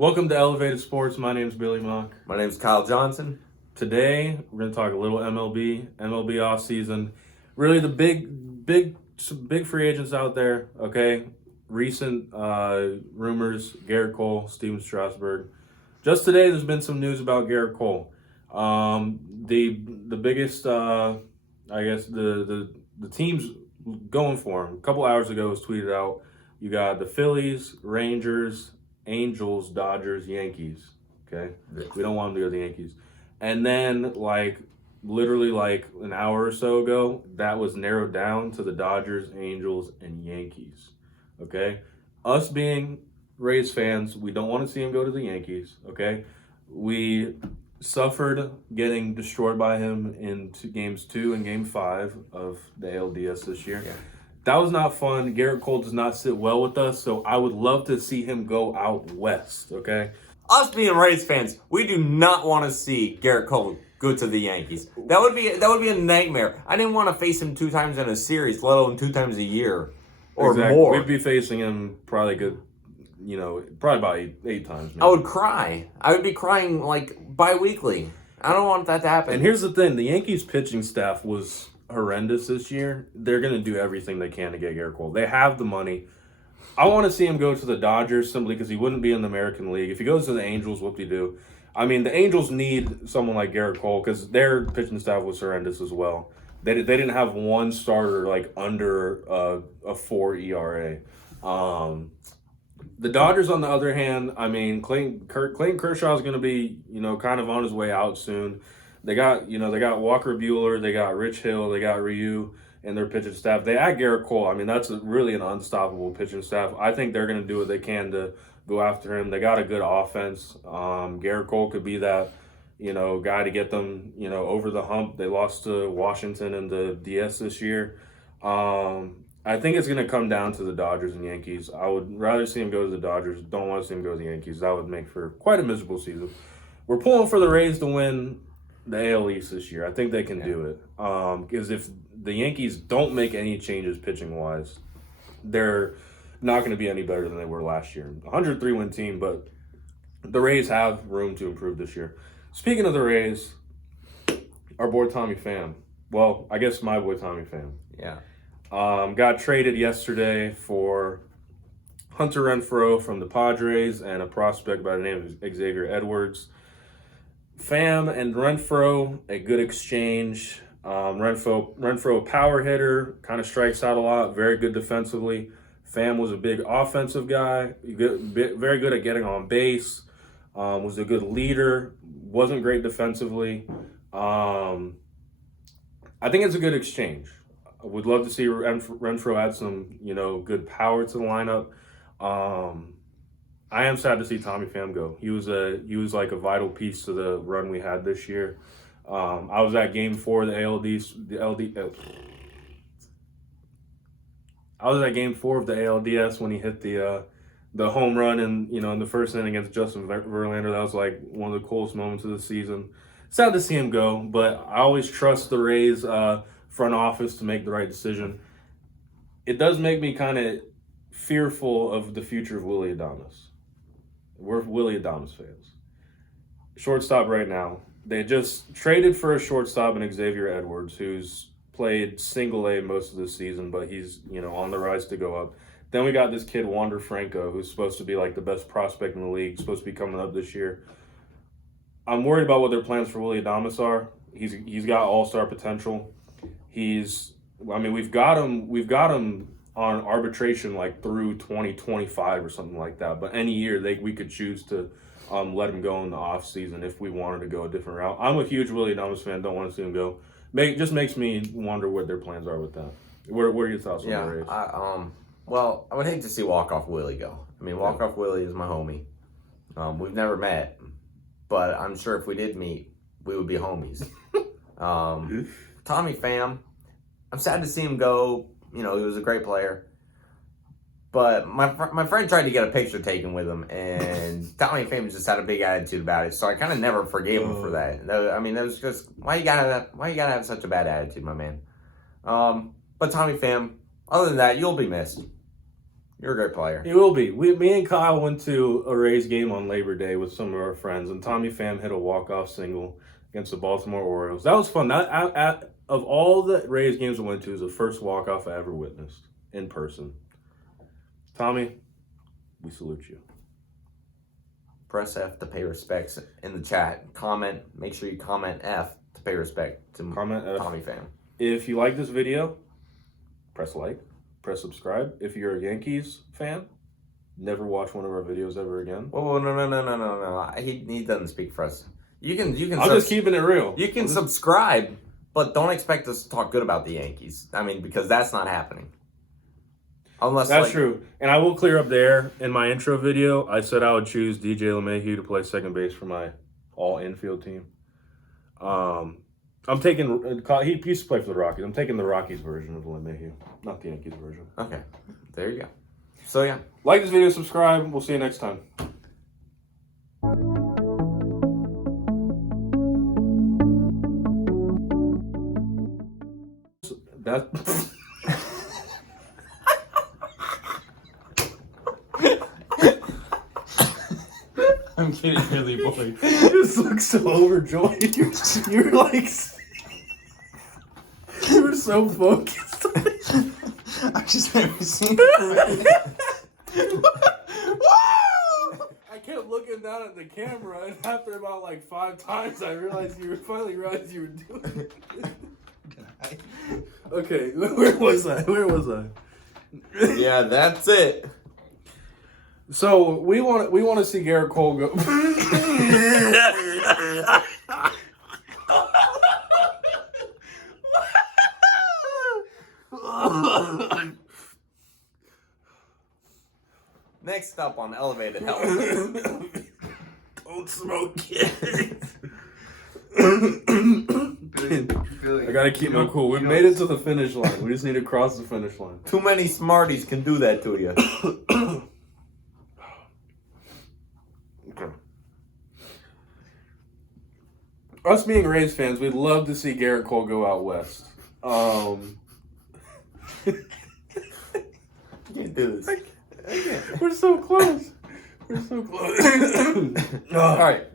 Welcome to Elevated Sports. My name's Billy Mock. My name's Kyle Johnson. Today, we're going to talk a little MLB Offseason. Really, the big free agents out there, okay? Recent rumors, Garrett Cole, Steven Strasburg. Just today, there's been some news about Garrett Cole. The biggest, the teams going for him. A couple hours ago, it was tweeted out. You got the Phillies, Rangers, Angels, Dodgers, Yankees. Okay, we don't want him to go to the Yankees. And then, literally an hour or so ago, that was narrowed down to the Dodgers, Angels, and Yankees. Okay, us being Rays fans, we don't want to see him go to the Yankees. Okay, we suffered getting destroyed by him in games 2 and game 5 of the ALDS this year. Yeah. That was not fun. Garrett Cole does not sit well with us, so I would love to see him go out west, okay? Us being Rays fans, we do not want to see Garrett Cole go to the Yankees. That would be a nightmare. I didn't want to face him 2 times in a series, let alone 2 times a year or more. We'd be facing him probably about eight times. Maybe. I would cry. I would be crying bi-weekly. I don't want that to happen. And here's the thing. The Yankees pitching staff was horrendous this year. They're going to do everything they can to get Garrett Cole. They have the money. I want to see him go to the Dodgers simply because he wouldn't be in the American League. If he goes to the Angels, whoop-de-doo. I mean, the Angels need someone like Garrett Cole because their pitching staff was horrendous as well. They didn't have one starter under a 4 ERA. The Dodgers, on the other hand, I mean, Clayton Kershaw is going to be, kind of on his way out soon. They got Walker Buehler, they got Rich Hill, they got Ryu and their pitching staff. They add Garrett Cole. I mean, that's really an unstoppable pitching staff. I think they're going to do what they can to go after him. They got a good offense. Garrett Cole could be that, guy to get them, over the hump. They lost to Washington in the DS this year. I think it's going to come down to the Dodgers and Yankees. I would rather see him go to the Dodgers. Don't want to see him go to the Yankees. That would make for quite a miserable season. We're pulling for the Rays to win the AL East this year. I think they can do it. Because if the Yankees don't make any changes pitching-wise, they're not going to be any better than they were last year. 103-win team, but the Rays have room to improve this year. Speaking of the Rays, our boy Tommy Pham. Well, I guess my boy Tommy Pham. Yeah. Got traded yesterday for Hunter Renfroe from the Padres and a prospect by the name of Xavier Edwards. Pham and Renfroe, a good exchange. Renfroe, power hitter, kind of strikes out a lot, very good defensively. Pham was a big offensive guy, very good at getting on base, was a good leader, wasn't great defensively. I think it's a good exchange. I would love to see Renfroe add some, good power to the lineup. I am sad to see Tommy Pham go. He was like a vital piece to the run we had this year. I was at Game 4 of the I was at Game 4 of the ALDS when he hit the home run in the first inning against Justin Verlander. That was one of the coolest moments of the season. Sad to see him go, but I always trust the Rays front office to make the right decision. It does make me kind of fearful of the future of Willy Adames. We're Willy Adames fans. Shortstop right now. They just traded for a shortstop in Xavier Edwards, who's played single A most of the season, but he's, on the rise to go up. Then we got this kid, Wander Franco, who's supposed to be the best prospect in the league, supposed to be coming up this year. I'm worried about what their plans for Willy Adames are. He's got all-star potential. We've got him on arbitration through 2025 or something like that. But any year we could choose to let him go in the off season if we wanted to go a different route. I'm a huge Willy Adames fan. Don't want to see him go. Just makes me wonder what their plans are with that. What are your thoughts on the Rays? Well, I would hate to see walk-off Willie go. I mean, walk-off Willie is my homie. We've never met, but I'm sure if we did meet, we would be homies. Tommy Pham, I'm sad to see him go. He was a great player. But my friend tried to get a picture taken with him, and Tommy Pham just had a big attitude about it. So I kind of never forgave him for that. It was just why you gotta have such a bad attitude, my man. But Tommy Pham, other than that, you'll be missed. You're a great player. He will be. Me and Kyle went to a Rays game on Labor Day with some of our friends, and Tommy Pham hit a walk-off single against the Baltimore Orioles. That was fun. Of all the Rays games I went to, it was the first walk-off I ever witnessed in person. Tommy, we salute you. Press F to pay respects in the chat. Comment. Make sure you comment F to pay respect to Comment F. Tommy Pham. If you like this video, press like, press subscribe. If you're a Yankees fan, never watch one of our videos ever again. Whoa, no. He doesn't speak for us. You can. I'm just keeping it real. You can subscribe, but don't expect us to talk good about the Yankees. I mean, because that's not happening. Unless that's true. And I will clear up there. In my intro video, I said I would choose DJ LeMahieu to play second base for my all-infield team. I'm taking. He used to play for the Rockies. I'm taking the Rockies version of LeMahieu, not the Yankees version. Okay, there you go. So yeah, like this video, subscribe. We'll see you next time. That. I'm getting really bored. You just look so overjoyed. You're like, you were so focused. I've just never seen it. I kept looking down at the camera, and after about like 5 times, I finally realized you were doing it. Okay, where was I? yeah, that's it. So we want to see Garrett Cole go. Next up on Elevated Health. Don't smoke it. I gotta keep my cool. We made it to the finish line. We just need to cross the finish line. Too many Smarties can do that to you. Okay. Us being Rays fans, we'd love to see Garrett Cole go out west. You can't do this. We're so close. We're so close. All right.